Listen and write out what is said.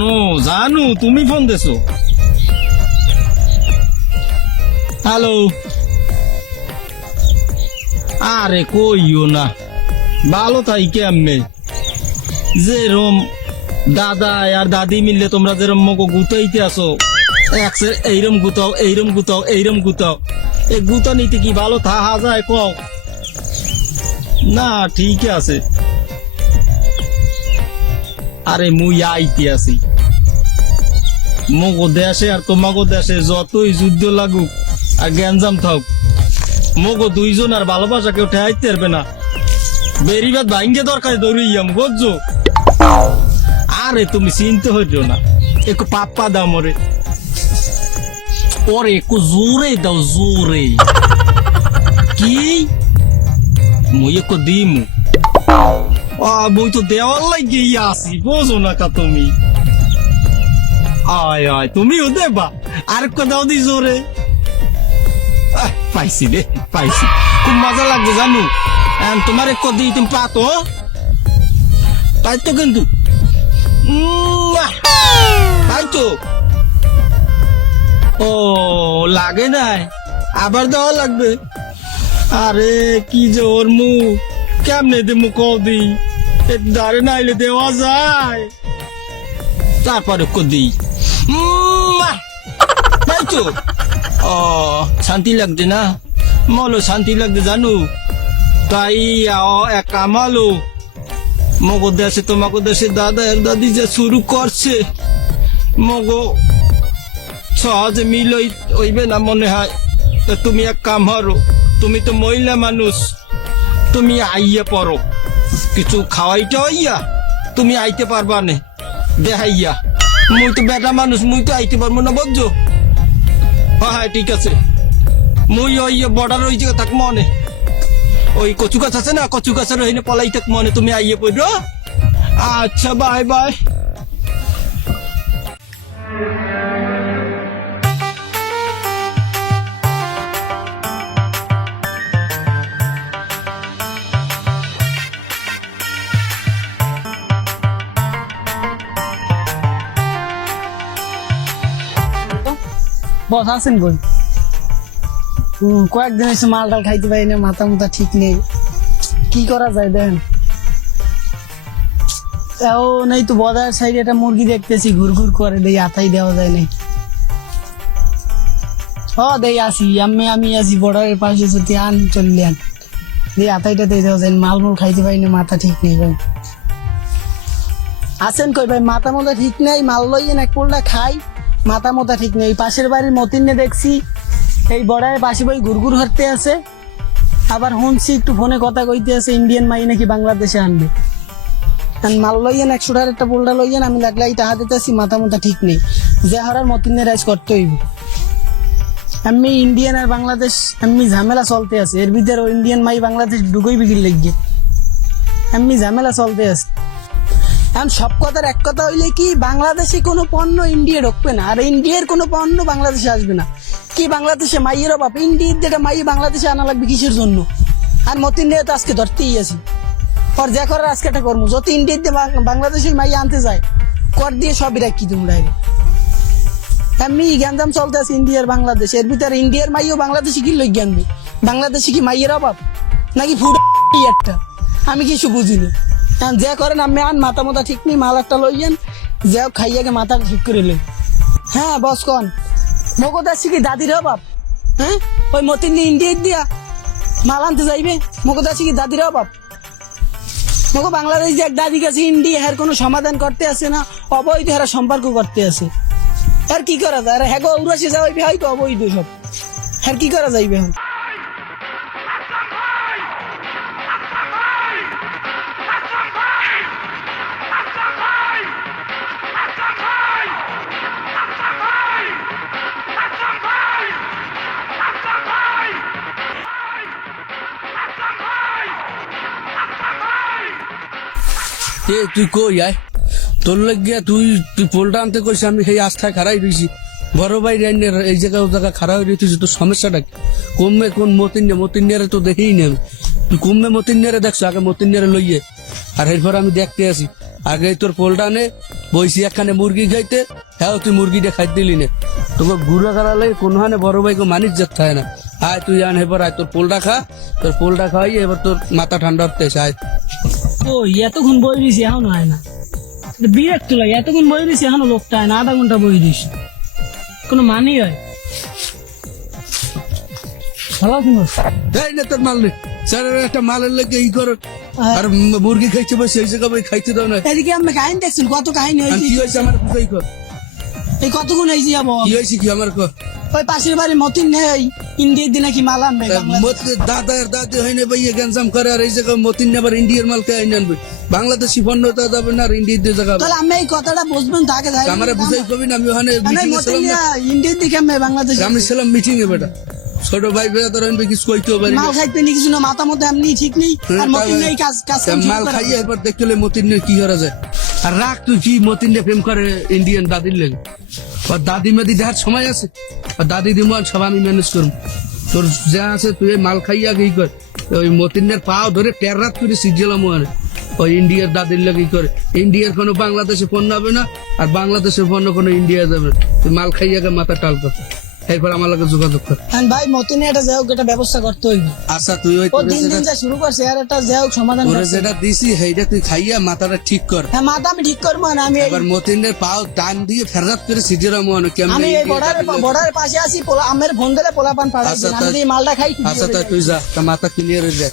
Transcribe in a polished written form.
No জানু তুমি phone দেছো। Hello, আরে কইও না, ভালো তাই কেমনে? যেরম দাদা আর দাদি মিললে তোমরা যেরম মগো গুতাইতে আসো, এইরম গুতাও এইরম গুতাও এইরম গুতাও, এই গুতা নিতে কি ভালো থাকা যায় কও? না ঠিক আছে। আরে মুই আইতে আছি, মগো দেশে আর তোমাগো দেশে যতই যুদ্ধ লাগুক আর গ্যাঞ্জাম থাক, মগো দুইজন আর ভালোবাসা কেউ ঠেয়াইতে পারবে না। বেরিবাদ ভাঙ্গে দরকার দৌড়িয়াম বুঝছো? আরে তুমি চিন্তা হইছো না, একটু পাপ্পা দাও মরে, ওরে একটু জোরে দাও জোরে। কি মুই একটু দিমু? মুই তো দেওয়ার লাগিয়ে আসি, বোঝো না কা তুমি? আয় আয় তুমিও দেবা, আরেকটা দাও দি জোরে। পাইছি রে পাইছি, খুব মজা লাগবে জানো। তোমার এক দিই তুমি পাতো, তাই তো কিন্তু তাই তো। ও লাগে নাই, আবার দেওয়া লাগবে। আরে কি যে ওর মুখ, কেমনে দে মুখ দি, দাঁড়ে নাইলে দেওয়া যায়। তারপরে দিই, তাই তো। ও শান্তি লাগছে না, মলো শান্তি লাগছে জানো। তাই এক কামালো মগো দেশে তোমাকে দেশে দাদা আর দাদি যে শুরু করছে, মগো সহজে মিল হইবে না মনে হয়। তুমি এক কাম হারো, তুমি তো মহিলা মানুষ, তুমি আইয়া পড়ো, কিছু খাওয়াইটা হইয়া তুমি আইতে পারবা না দেখাইয়া। মুই তো বেটা মানুষ, মুই তো আইতে পারবো না বুঝছো? হ্যাঁ ঠিক আছে, মুই ওই বর্ডার ওই জায়গা থাক মনে, ওই কচু গাছ আছে না, কচু গাছের ওইখানে পলাই থাক মনে, তুমি আইয়ে পড়ো। আচ্ছা বাই বাই। বস আছেন কই? কয়েকদিন এসে মাল ডাল খাইতে পারি না, মাথা মুথা ঠিক নেই, কি করা যায় দেখেন। তাও নেই তো, বদার সাইডে একটা মুরগি দেখতেছি ঘুর ঘুর করে, দেই আতাই দেওয়া যায় নাই। দেই আসি আমি আসি বর্ডারের পাশে, যদি আন চললে আন, দেই আতাইটা দিয়ে দেওয়া যায়, মাল মুল খাইতে পারি না, মাথা ঠিক নেই ভাই। আছেন কই ভাই? মাথা মোথা ঠিক নেই, মাল লইয়েন এক পোলটা খাই, মাথা মোথা ঠিক নেই। পাশের বাড়ির মতিনে দেখছি এই বর্ডারের পাশে বই ঘুরঘুর হাঁটতে আছে, আবার শুনছি একটু ফোনে কথা কইতে আছে ইন্ডিয়ান মাই নাকি বাংলাদেশে আনবে। মাল লইয়েন 100 টাকার একটা পোলটা লইয়েন, আমি লাগলাই টাকা দিতেছি, মাথা মোথা ঠিক নেই, যে হারার মতিনে রাইজ করতে হইব। আমি ইন্ডিয়ান আর বাংলাদেশ আমি ঝামেলা চলতে আছে, এর ভিতরে ইন্ডিয়ান মাই বাংলাদেশ ঢুকই বিক্রি লাগিয়ে আমি ঝামেলা চলতে আছে। এখন সব কথার এক কথা হইলে কি, বাংলাদেশে কোনো পণ্য ইন্ডিয়া ঢুকবে না, আর ইন্ডিয়ার কোনো পণ্য বাংলাদেশে আসবে না। কি বাংলাদেশে মাইয়ের অভাব? ইন্ডিয়ার যেটা মাই বাংলাদেশে আনা লাগবে কিসের জন্য? আর মতিন নিয়ে তো আজকে ধরতেই আছি, পর যা করার আজকে একটা কর্ম, যত ইন্ডিয়ার দিয়ে বাংলাদেশে মাই আনতে যায় কর দিয়ে সবই রাখি তোমরা। এমনি গ্যাঞ্জাম চলতে আছে ইন্ডিয়ার বাংলাদেশ, এর ভিতরে ইন্ডিয়ার মাইও বাংলাদেশে কি লই আনবে? বাংলাদেশে কি মাইয়ের অভাব নাকি ফুড একটা? আমি কিছু বুঝিনি। যা করেন আমি আন, মাথা মোথা ঠিক নেই, মাল একটা লইয়েন, যাও খাইয়াকে মাথা ঠিক করে লই। হ্যাঁ বস কন, মগো দাসি কি দাদির অভাব? হ্যাঁ ওই মতিন ইন্ডিয়া দিয়া মাল আনতে যাইবে, মগো দাসি কি দাদির অভাব? মগো বাংলাদেশ যে এক দাদি কাছে ইন্ডিয়া এর কোনো সমাধান করতে আসে না, অবৈধ এরা সম্পর্ক করতে আসে। আর কি করা যায়? হ্যাঁ গো উড়াশি যাওয়াইবে হয়তো অবৈধ সব, আর কি করা যাইবে এখন? তুই কই আয়, তোর লাগিয়া তুই পোলটা আনতে কইস, আমি সেই আস্থায় খারাই রয়েছি। বড় ভাই রাইনের এই জায়গা ও জায়গা খারাপ হয়ে রয়েছিস, তোর সমস্যাটা কি? কমবে কোন মতিনিয়ারে তো দেখেই নি আমি। তুই কমবে মতিনিয়ারে দেখছো, আগে মতিনিয়ারে লইয়ে, আর এরপর আমি দেখতে আসি আগে তোর পোলটা নে বইসি একখানে মুরগি খাইতে, হ্যাঁ তুই মুরগিটা খাই দিলি নে, তোকে ঘুরে গাড়ালে কোনো হানে বড় ভাইকে মানিস যেতে হয় না। আয় তুই আন এবার, আয় তোর পোলটা খা, তোর পোলটা খাই এবার তোর মাথা ঠান্ডা হতে আয়। ও এতক্ষণ বই দিছি এখনো হয় না, বিরক্ত লাগে, এতক্ষণ বই দিছি এখনো লোকটা হয় না, আধা ঘন্টা বই দিস কোনো মানি হয়। ভালো আছি এই নে তোর মাল নে, স্যার একটা মালের লেগে ই কর, আর মুরগি খাইছে বসে এই জায়গা খাইতে দাও না। এদিকে আপনি কাহিনী দেখছেন, কত কাহিনী আর হয়েছে, কি হয়েছে আমার বুঝাই কর, এই কতক্ষণ হয়েছি যাবো। কি হয়েছে কি আমার কর। ওই পাশের বাড়ি মতিন নেই, ইন্ডিয়ার দিনে কি মাল আনবে বাংলাদেশ। দাদার দাদি হয় না ভাইয়া গ্যাঞ্জাম করে, আর এই জায়গায় মতিন আবার ইন্ডিয়ার মাল কে আনবে, বাংলাদেশি পণ্য তো যাবে না, আর ইন্ডিয়ার দিয়ে জায়গা। তাহলে আমি এই কথাটা বুঝবেন তাকে আমার বুঝাই কবি না, আমি ওখানে মিটিং এ ছিলাম না, ইন্ডিয়ার দিকে আমি বাংলাদেশ আমি ছিলাম মিটিং এ বেটা, ছোট ভাই বেটা আমি কিছু কইতেও পারি না। মাল খাইতে নি কিছু না, মাথা মতো এমনি ঠিক নেই, আর মতিন নেই কাজ কাজ কাম শুরু মাল করা। খাইয়ে এবার দেখলে মতিনের কি করা যায়। আর রাখ তুই কি মতিনে প্রেম করে ইন্ডিয়ান দাদির লেগে, আর দাদি মাদি দেখার সময় আছে, আর দাদি দিমান সব আমি ম্যানেজ করব, তোর যা আছে তুই এই মাল খাইয়া গই কর, ওই মতিনের পাও ধরে টের রাত করে সিজলাম ওখানে, ওই ইন্ডিয়ার দাদির লেগে করে। ইন্ডিয়ার কোনো বাংলাদেশে পণ্য হবে না, আর বাংলাদেশের পণ্য কোনো ইন্ডিয়া যাবে না, তুই মাল খাইয়া গে মাথা টাল কর, এরপর আমার লগে যোগাযোগ কর। হ্যাঁ ভাই মতিনে এটা যাই হোক, এটা ব্যবস্থা করতে হইবে। আচ্ছা তুই ওই ও দিন দিন যা শুরু করছে, আর একটা যাই হোক সমাধান তোরে করছে। যেটা দিছি সেইটা তুই খাইয়া মাথাটা ঠিক কর। হ্যাঁ মাথা আমি ঠিক করবো না, আমি এবার মতিনের পাও টান দিয়ে ফেরত করে সিজরা মনে আমি এই বর্ডারের পাশে আছি, আমের ফোন দিলে পোলাপান পাড়াই, আচ্ছা, আমি যে এই মালটা খাই। আচ্ছা তুই যা, তা মাথা ক্লিয়ার হয়ে যায়।